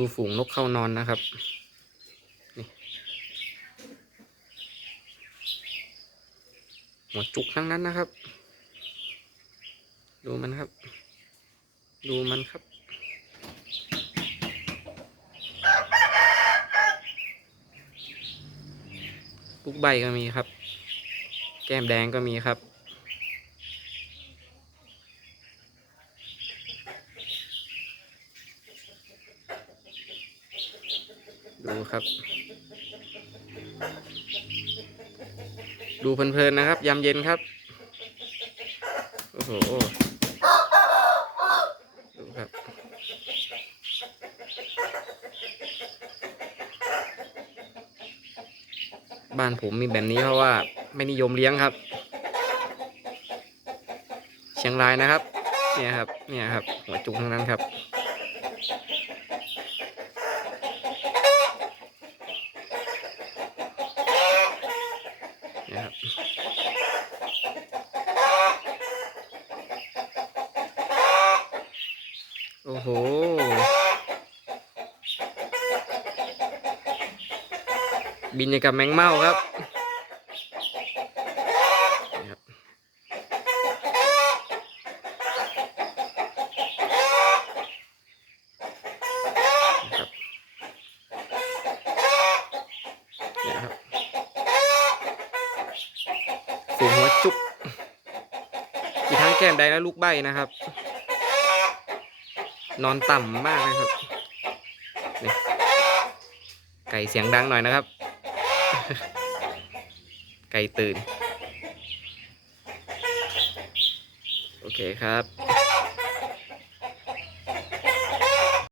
ดูฝูงนกเข้านอนนะครับหัวจุกทั้งนั้นนะครับ ดูมันครับ ดูมันครับ ลูกใบก็มีครับ แก้มแดงก็มีครับ ดูครับ ดูเพลินๆนะครับ ยามเย็นครับ โอ้โห ดูครับ บ้านผมมีแบบนี้เพราะว่า ไม่นิยมเลี้ยงครับ เชียงรายนะครับ เนี่ยครับ เนี่ยครับ หัวจุกทั้งนั้นครับ ครับโอ้โห บินอย่างกับแมงเม่าครับนี่ครับ นะครับเนี่ยครับ ฝูงหัวจุกมีทั้งแก้มแดงและลูกใบนะครับ นอนต่ำมากเลยครับนี่ไก่เสียงดังหน่อยนะครับ ไก่ตื่น โอเคครับ